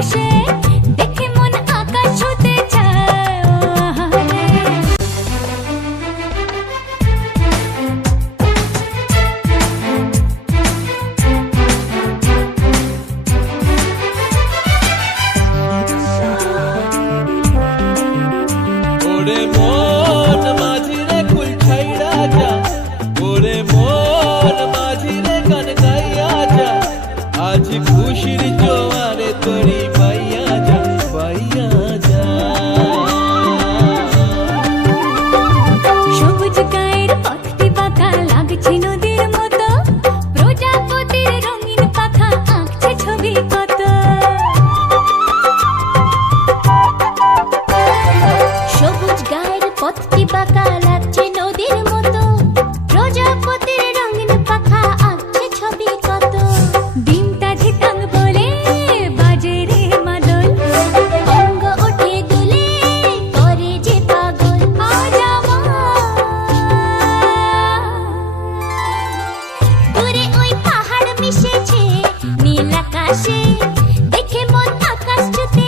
ভাসে দেখে মন আকাশ ছুতে চায় ওরে মন মাঝিরে কুল ছাইড়া যা, ওরে মন মাঝিরে গান গাইয়া যা, আজ খুশির জোয়ারে তোরি বাইয়া যা, বাইয়া যা। সবুজ গায়ের পথটি বাঁকা লাগছে নদীর মতো, প্রজাপতির রঙিন পাখা আঁকছে ছবি কত। সবুজ গায়ের পথটি বাঁকা লাগছে নদীর মতো, প্রজাপতির রঙিন পাখা আঁকছে ছবি কত। ডিমটা ধিতাং বলে বাজে রে মাদল, অঙ্গ ওঠে দুলে করে যে পাগল। আজ দূরে ওই পাহাড় মিশেছে নীল আকাশে, দেখে মন আকাশ ছুতে